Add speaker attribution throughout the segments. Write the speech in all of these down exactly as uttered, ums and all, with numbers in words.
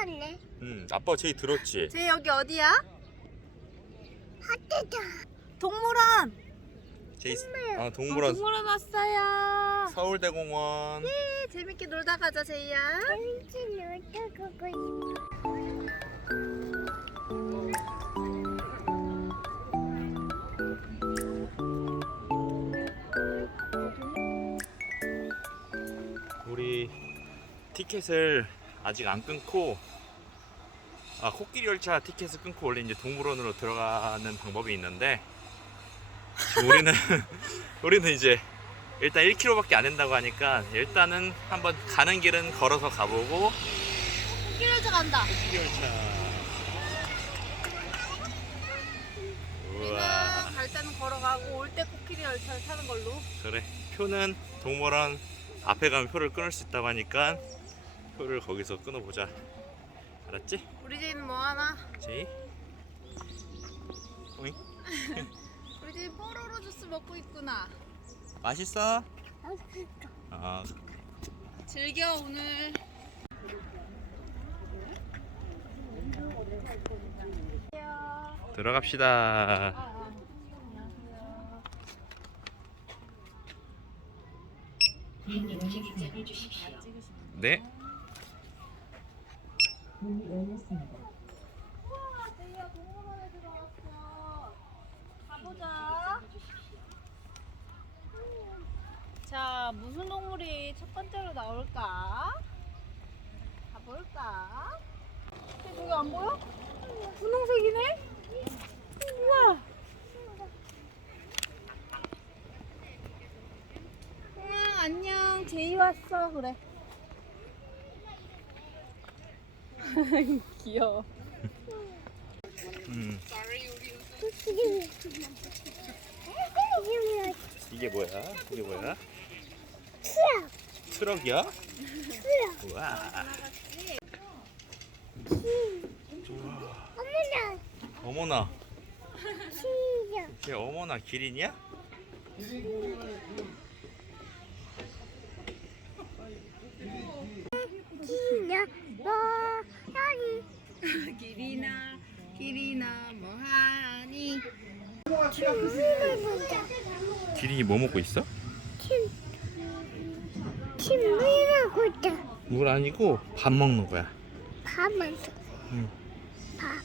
Speaker 1: 들었네.
Speaker 2: 응, 아빠 제이 들었지?
Speaker 3: 제이 여기 어디야?
Speaker 1: 핫뜨다.
Speaker 3: 동물원.
Speaker 2: 제이, 아
Speaker 3: 어,
Speaker 2: 동물원
Speaker 3: 동물원 왔어요.
Speaker 2: 서울대공원.
Speaker 3: 네, 재밌게 놀다 가자 제이야.
Speaker 1: 재밌게 놀다 가고 싶어.
Speaker 2: 우리 티켓을 아직 안 끊고, 아 코끼리 열차 티켓을 끊고 원래 이제 동물원으로 들어가는 방법이 있는데, 우리는 우리는 이제 일단 일 킬로미터밖에 안 된다고 하니까 일단은 한번 가는 길은 걸어서 가보고.
Speaker 3: 코끼리 열차 간다.
Speaker 2: 코끼리 열차. 우와.
Speaker 3: 갈 때는 걸어가고 올 때 코끼리 열차를 타는 걸로.
Speaker 2: 그래. 표는 동물원 앞에 가면 표를 끊을 수 있다고 하니까 표를 거기서 끊어보자. 알았지?
Speaker 3: 우리 제이는 뭐 하나?
Speaker 2: 제이? 오잉?
Speaker 3: 우리 제이 뽀로로 주스 먹고 있구나.
Speaker 2: 맛있어?
Speaker 1: 맛있어.
Speaker 2: 아,
Speaker 3: 즐겨 오늘.
Speaker 2: 들어갑시다. 네.
Speaker 3: 우와, 제이야 동물원에 들어왔어. 가보자. 자, 무슨 동물이 첫 번째로 나올까? 가볼까? 쟤 저기 안 보여? 분홍색이네? 우와. 응, 안녕. 제이 왔어. 그래. 귀여워.
Speaker 2: 음,
Speaker 1: 이게
Speaker 2: 이게 뭐야? 이게 뭐야?
Speaker 1: 트럭.
Speaker 2: 트럭이야?
Speaker 1: 트럭.
Speaker 2: 우와.
Speaker 1: 어머나.
Speaker 2: 어머나.
Speaker 1: 신기해.
Speaker 2: 걔 어머나 기린이야?
Speaker 1: 신기해. 뭐 여기
Speaker 3: 기리나 기리나 뭐하니?
Speaker 1: 친구를 보자.
Speaker 2: 기린이 뭐 먹고 있어?
Speaker 1: 친 친구라고 있다.
Speaker 2: 물 아니고 밥 먹는 거야.
Speaker 1: 밥만 줘.
Speaker 2: 응.
Speaker 1: 밥.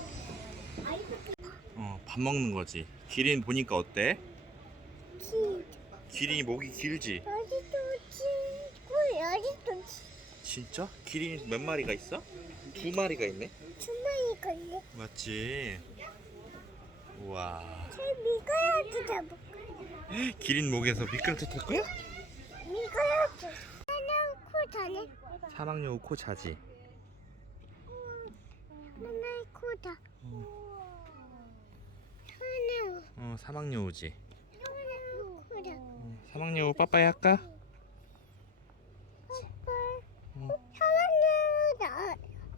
Speaker 2: 어, 밥 먹는 거지. 기린 보니까 어때?
Speaker 1: 친
Speaker 2: 기린이 목이 길지?
Speaker 1: 여기도 친구 여기도
Speaker 2: 진짜? 기린이 몇 마리가 있어? 두 마리가 있네.
Speaker 1: 주머니 걸려.
Speaker 2: 맞지? 우와.
Speaker 1: 제 미가야지 잡을.
Speaker 2: 기린 목에서 미끄럼틀 탈 거야?
Speaker 1: 미가야지. 하나 코 자네.
Speaker 2: 사막여우 코 자지.
Speaker 1: 하나 코다.
Speaker 2: 음.
Speaker 1: 하나
Speaker 2: 어, 사막여우지.
Speaker 1: 하나 코다.
Speaker 2: 어, 사막여우 빠빠이 할까? 응.
Speaker 1: 하나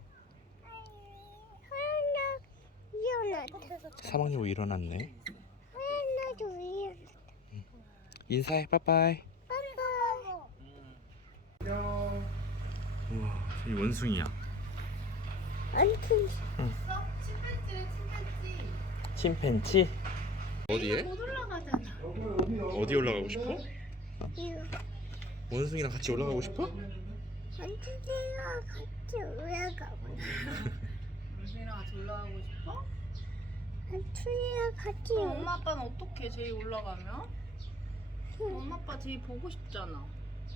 Speaker 1: 하나 일어났다.
Speaker 2: 사막여우 일어났네.
Speaker 1: 하나도 일어났다.
Speaker 2: 인사해, 빠빠이.
Speaker 1: 빠빠.
Speaker 2: 우와, 이 원숭이야.
Speaker 1: 안튼
Speaker 3: 침팬지래 침팬지.
Speaker 2: 침팬치? 어디에?
Speaker 3: 못 올라가잖아.
Speaker 2: 어디 올라가고 싶어?
Speaker 1: 이거
Speaker 2: 원숭이랑 같이 올라가고 싶어?
Speaker 1: 안튼이가 같이 올라가고.
Speaker 3: 무슨이랑 같이 올라가고 싶어?
Speaker 1: 안튼이가 같이
Speaker 3: 그럼 엄마 아빠는 어떻게 제이 올라가면? 엄마 아빠 제이 보고 싶잖아.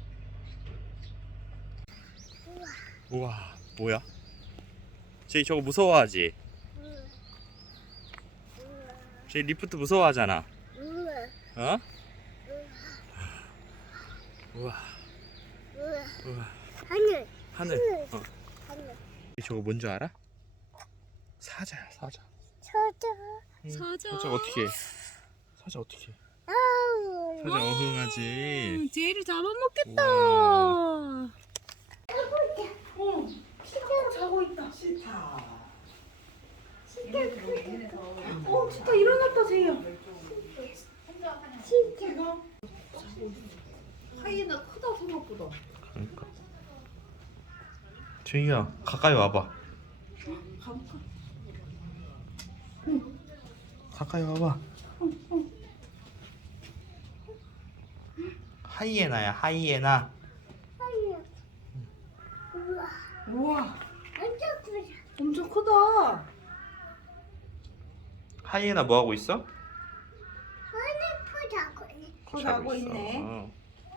Speaker 2: 우와, 뭐야? 제이 저거 무서워하지? 제이 리프트 무서워하잖아.
Speaker 1: 우와
Speaker 2: 어? 우와,
Speaker 1: 우와
Speaker 2: 우와.
Speaker 1: 하늘
Speaker 2: 하늘. 어.
Speaker 1: 하늘
Speaker 2: 저거 뭔지 알아? 사자야, 사자.
Speaker 1: 저저
Speaker 2: 응.
Speaker 3: 사자.
Speaker 2: 사자 어떻게? 사자 어떻게?
Speaker 1: 아우
Speaker 2: 사자 어흥하지.
Speaker 3: 제이를 잡아먹겠다.
Speaker 2: 우와.
Speaker 3: 어, 치타 자고 있다.
Speaker 1: 진짜
Speaker 3: 어, 치타 일어났다 제이야.
Speaker 1: 진짜
Speaker 3: 하이에나 크다 생각보다.
Speaker 2: 그러니까. 제이야, 가까이 와봐.
Speaker 3: 가볼까?
Speaker 2: 가까이 와봐. 하이에나야, 하이에나.
Speaker 1: 아니야. 우와.
Speaker 3: 우와,
Speaker 1: 완전 크다.
Speaker 3: 엄청 크다.
Speaker 2: 하이에나 뭐 하고 있어?
Speaker 1: 완전 크다고.
Speaker 3: 코 자고 있네.
Speaker 2: 어.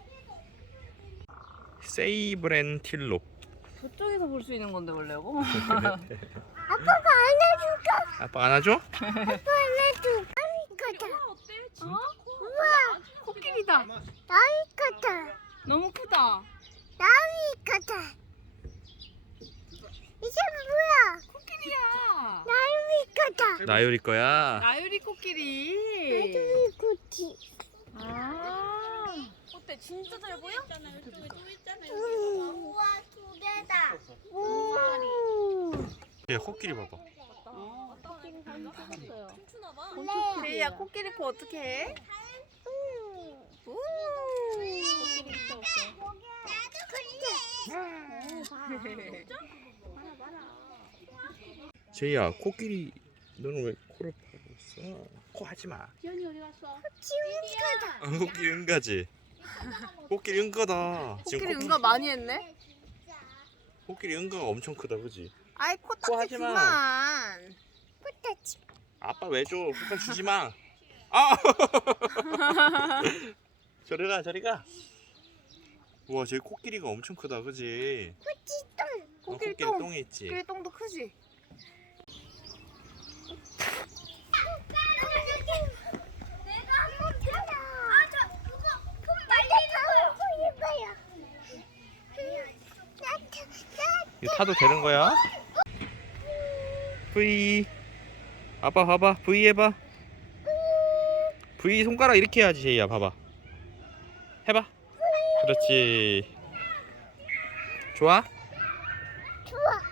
Speaker 2: 세이브렌틸롭.
Speaker 3: 저쪽에서 볼 수 있는 건데 원래 이거?
Speaker 1: 아빠가 안아줄까?
Speaker 2: 아빠 안아줘?
Speaker 1: 아빠 안아줘. 나이 같아.
Speaker 3: 어때?
Speaker 2: 어?
Speaker 1: 우와.
Speaker 3: 코끼리다.
Speaker 1: 나이 같아.
Speaker 3: 너무 크다.
Speaker 1: 나이 같아. 이게 뭐야?
Speaker 3: 코끼리야.
Speaker 1: 나이 같아.
Speaker 2: 나유리 거야.
Speaker 3: 나유리 코끼리.
Speaker 1: 나이 코치.
Speaker 3: 아.
Speaker 4: 어때? 진짜 잘 보여?
Speaker 1: 우와 두 개다. 우와.
Speaker 2: 얘 코끼리 봐봐.
Speaker 4: 춤추나 봐.
Speaker 1: 네.
Speaker 3: 제이야 코끼리 코 어떻게 해? 우.
Speaker 2: 제이야, 코끼리 너는 왜 코를 파고 있어? 코 하지 마.
Speaker 4: 지연이 어디 갔어?
Speaker 1: 지우개다.
Speaker 2: 아, 코끼리 응가지. 코끼리 응가다. 지금
Speaker 3: 코끼리 응가 많이 했네.
Speaker 2: 코끼리 응가가 엄청 크다, 그지?
Speaker 3: 아이 코
Speaker 2: 코
Speaker 3: 딱지
Speaker 2: 하지 마.
Speaker 3: 그만.
Speaker 1: 코타치.
Speaker 2: 아빠 왜 줘? 북한 주지 마. 아! 저리 가, 저리 가. 우와, 쟤 코끼리가 엄청 크다, 그지?
Speaker 1: 코치똥.
Speaker 2: 어,
Speaker 3: 코끼리
Speaker 2: 코끼리
Speaker 3: 똥.
Speaker 2: 똥이 있지.
Speaker 3: 코끼리 똥도 크지.
Speaker 1: 내가 한번 타라. 아, 저 그거 그거 말리는 거야. 나타 나.
Speaker 2: 이거 타도 되는 거야? V. 아빠 봐봐. V 해봐. V 손가락 이렇게 해야지, 제이야. 봐봐. 해봐. 그렇지. 좋아?
Speaker 1: 좋아.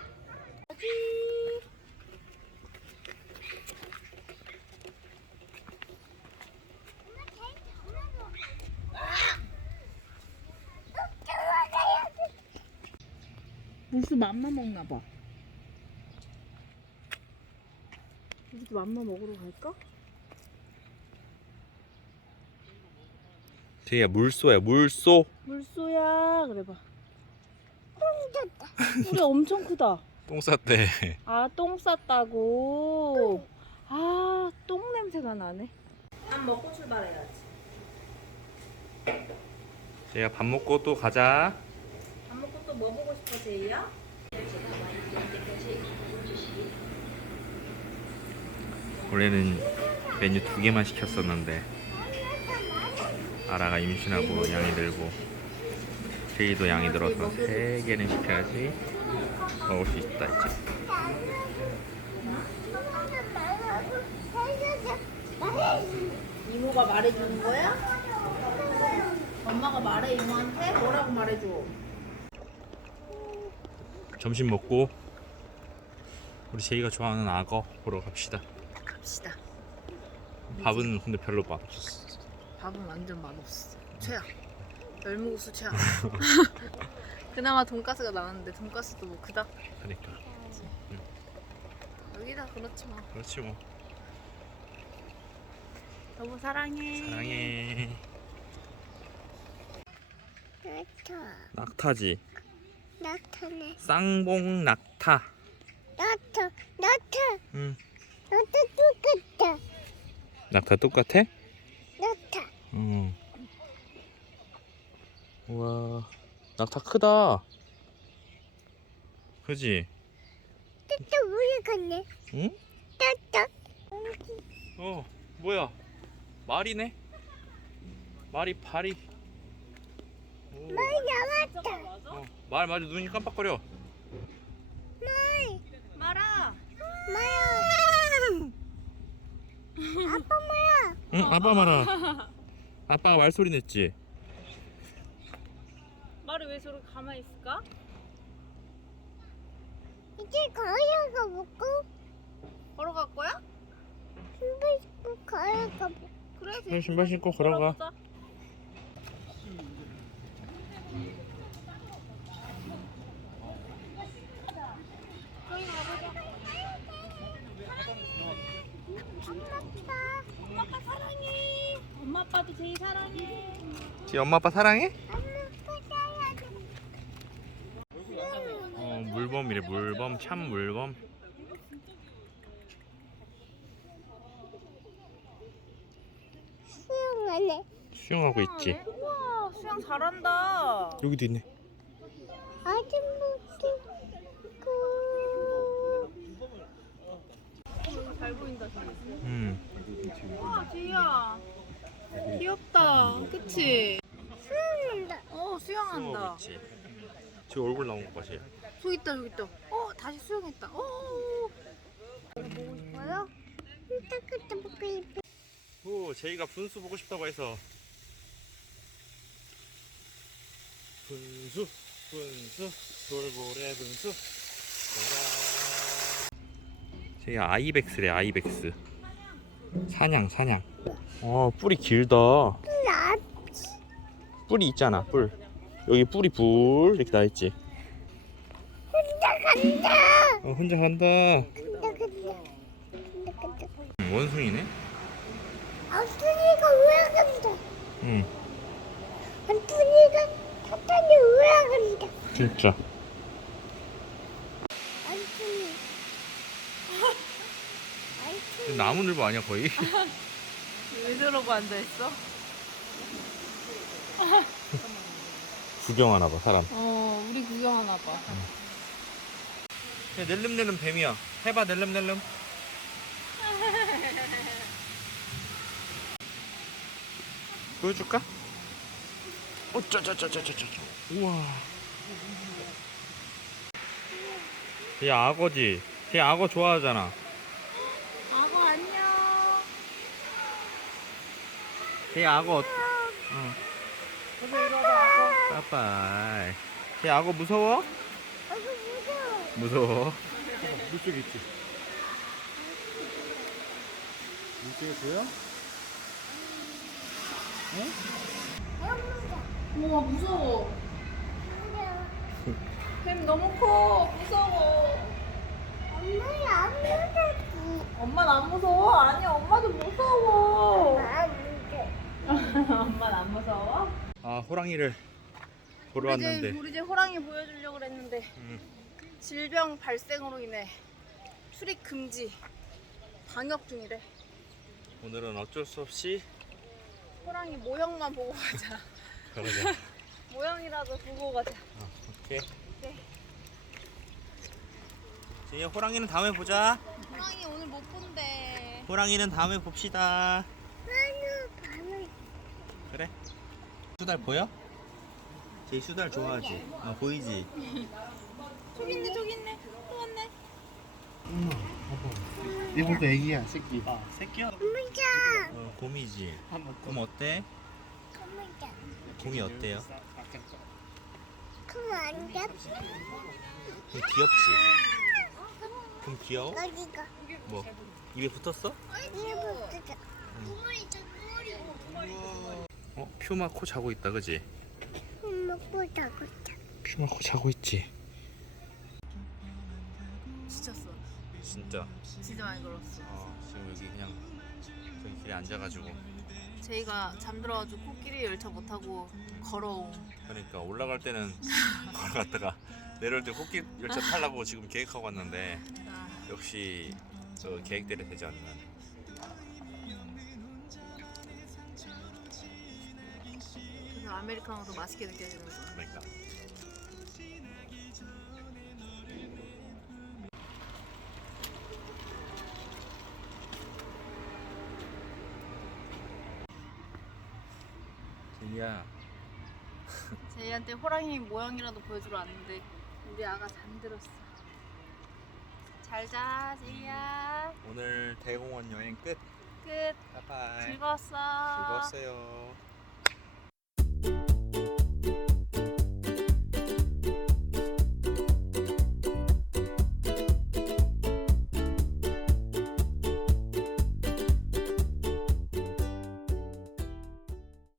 Speaker 3: 무슨 맘마 먹나 봐. 우리도 맘마 먹으러 갈까?
Speaker 2: 제이야, 물소야, 물소.
Speaker 3: 물소야 그래 봐. 우리 엄청 크다.
Speaker 2: 똥 쌌대.
Speaker 3: 아 똥 쌌다고. 아 똥 냄새가 나네. 밥 먹고 출발해야지.
Speaker 2: 제이야, 밥 먹고 또 가자.
Speaker 3: 밥 먹고 또 뭐 보고 싶어 제이야?
Speaker 2: 원래는 메뉴 두 개만 시켰었는데 아라가 임신하고 양이 늘고 제이도 양이 늘어서 세 개는 시켜야지 먹을 수 있다 이제.
Speaker 3: 이모가 말해주는 거야? 엄마가 말해 이모한테? 뭐라고 말해줘?
Speaker 2: 점심 먹고 우리 제이가 좋아하는 악어 보러 갑시다.
Speaker 3: 갑시다.
Speaker 2: 밥은 근데 별로 맛없었어.
Speaker 3: 밥은 완전 맛없어. 최악. 열무국수 최악. 그나마 돈가스가 나왔는데 돈가스도 뭐 그닥.
Speaker 2: 그러니까
Speaker 3: 여기다 그렇지 뭐.
Speaker 2: 그렇지 뭐.
Speaker 3: 여보 사랑해.
Speaker 2: 사랑해.
Speaker 1: 나타.
Speaker 2: 낙타지.
Speaker 1: 나타네.
Speaker 2: 쌍봉 낙타.
Speaker 1: 나타. 나타.
Speaker 2: 응.
Speaker 1: 나타 똑같다.
Speaker 2: 낙타 똑같아?
Speaker 1: 나타.
Speaker 2: 응. 우와, 낙타 크다. 그지?
Speaker 1: 따따 우리 갔네.
Speaker 2: 응?
Speaker 1: 따따.
Speaker 2: 어, 뭐야? 말이네? 말이 발이. 오.
Speaker 1: 말 나왔다.
Speaker 2: 어, 말 맞아. 눈이 깜빡거려.
Speaker 1: 말.
Speaker 3: 말아.
Speaker 1: 마야. 아빠 마야.
Speaker 2: 응, 아빠 말아. 아빠가 말소리 냈지?
Speaker 3: 말이 왜 저렇게 가만히 있을까?
Speaker 1: 이제 가야가 먹고
Speaker 3: 걸어갈 거야?
Speaker 1: 신발 신고 가야가 먹고.
Speaker 3: 그래.
Speaker 2: 그럼 신발 신고 걸어가.
Speaker 3: 걸어보자. 저기 가보자.
Speaker 4: 제이 사랑해.
Speaker 2: 지 엄마 아빠 사랑해?
Speaker 1: 음.
Speaker 2: 어 물범이래. 물범 참 물범.
Speaker 1: 수영하네.
Speaker 2: 수영하고 있지.
Speaker 3: 우와 수영 잘한다.
Speaker 2: 여기도 있네.
Speaker 1: 아줌마도
Speaker 3: 잘 보인다 지금.
Speaker 2: 음.
Speaker 3: 와 지희야. 귀엽다. 그치?
Speaker 1: 수영한다.
Speaker 3: 어 수영한다.
Speaker 2: 수영하고 있지. 저 얼굴 나온 거 봐, 쟤.
Speaker 3: 저기 있다 저기 있다. 어 다시 수영했다. 어.
Speaker 1: 뭐요? 그때 먹고 싶어.
Speaker 2: 오, 제이가 분수 보고 싶다고 해서. 분수, 분수, 돌고래 분수. 짜잔. 제이가 아이백스래, 아이백스. 사냥, 사냥. 어, 뿔이 길다.
Speaker 1: 나
Speaker 2: 뿔이 있잖아, 뿔. 여기 뿔이 불 이렇게 나 있지.
Speaker 1: 혼자 간다.
Speaker 2: 어, 혼자 간다.
Speaker 1: 간다 간다. 간다 간다.
Speaker 2: 음, 원숭이네.
Speaker 1: 아순이가 왜 간다?
Speaker 2: 응,
Speaker 1: 아순이가 사탄이 왜 간다?
Speaker 2: 진짜.
Speaker 1: 아순이. 아순이.
Speaker 2: 나무늘보 아니야 거의?
Speaker 3: 왜 저러고 앉아 있어?
Speaker 2: 구경하나 봐 사람.
Speaker 3: 어 우리 구경하나 봐.
Speaker 2: 야, 낼름낼름 뱀이야. 해봐 낼름낼름. 보여줄까? 어쩌쩌쩌쩌쩌쩌. 우와. 얘 악어지. 걔 악어 좋아하잖아.
Speaker 3: 악어 안녕.
Speaker 2: 걔 악어. 어. 빠빠이. 걔 악어 무서워?
Speaker 1: 아구 무서워.
Speaker 2: 무서워. 물속에 있지. 물속에 보여?
Speaker 3: 우와 무서워. 뱀 너무 커. 무서워.
Speaker 1: 엄마야 안 무섭지.
Speaker 3: 엄마는 안 무서워? 아니 엄마도 무서워.
Speaker 1: 안 무서워.
Speaker 3: 엄마는 안 무서워?
Speaker 2: 아 호랑이를 보러
Speaker 3: 우리 집
Speaker 2: 왔는데.
Speaker 3: 우리 집 호랑이 보여주려고 그랬는데
Speaker 2: 음.
Speaker 3: 질병 발생으로 인해 출입 금지 방역 중이래.
Speaker 2: 오늘은 어쩔 수 없이
Speaker 3: 호랑이 모형만 보고 가자.
Speaker 2: 그러자.
Speaker 3: 모형이라도 보고 가자.
Speaker 2: 어, 오케이.
Speaker 3: 네.
Speaker 2: 지금 호랑이는 다음에 보자.
Speaker 3: 호랑이 오늘 못 본대.
Speaker 2: 호랑이는 다음에 봅시다.
Speaker 1: 나는 밤을
Speaker 2: 그래. 수달 보여? 제이 수달 좋아하지? 어, 보이지?
Speaker 3: 저기 있네 저기 있네. 또 왔네.
Speaker 5: 이것도 애기야, 새끼.
Speaker 2: 아, 새끼야?
Speaker 1: 무자.
Speaker 2: 어, 곰이지. 곰 어때?
Speaker 1: 무자.
Speaker 2: 곰이 어때요?
Speaker 1: 그럼 안 잡.
Speaker 2: 곰 귀엽지? 곰 귀여워?
Speaker 1: 어디가?
Speaker 2: 뭐 입에 붙었어?
Speaker 1: 이거부터.
Speaker 2: 어? 퓨마 코 자고 있다 그지?
Speaker 1: 먹고 자고 자.
Speaker 2: 퓨마 코 자고 있지?
Speaker 3: 지쳤어.
Speaker 2: 진짜.
Speaker 3: 진짜 많이 걸었어.
Speaker 2: 어, 지금 여기 그냥 저기 길에 앉아가지고.
Speaker 3: 제이가 잠들어가지고 코끼리 열차 못 타고 걸어옴.
Speaker 2: 그러니까 올라갈 때는 걸어갔다가 내려올 때 코끼리 열차 타려고 지금 계획하고 왔는데
Speaker 3: 아,
Speaker 2: 역시 저 계획대로 되지 않는.
Speaker 3: 그래서 아메리카노도 맛있게 느껴지는 거.
Speaker 2: 그러니까. 제이야.
Speaker 3: 제이한테 호랑이 모양이라도 보여주러 왔는데 우리 아가 잠들었어. 잘자 제이야.
Speaker 2: 오늘 대공원 여행 끝.
Speaker 3: 끝.
Speaker 2: 바이바이.
Speaker 3: 즐거웠어.
Speaker 2: 즐거웠어요.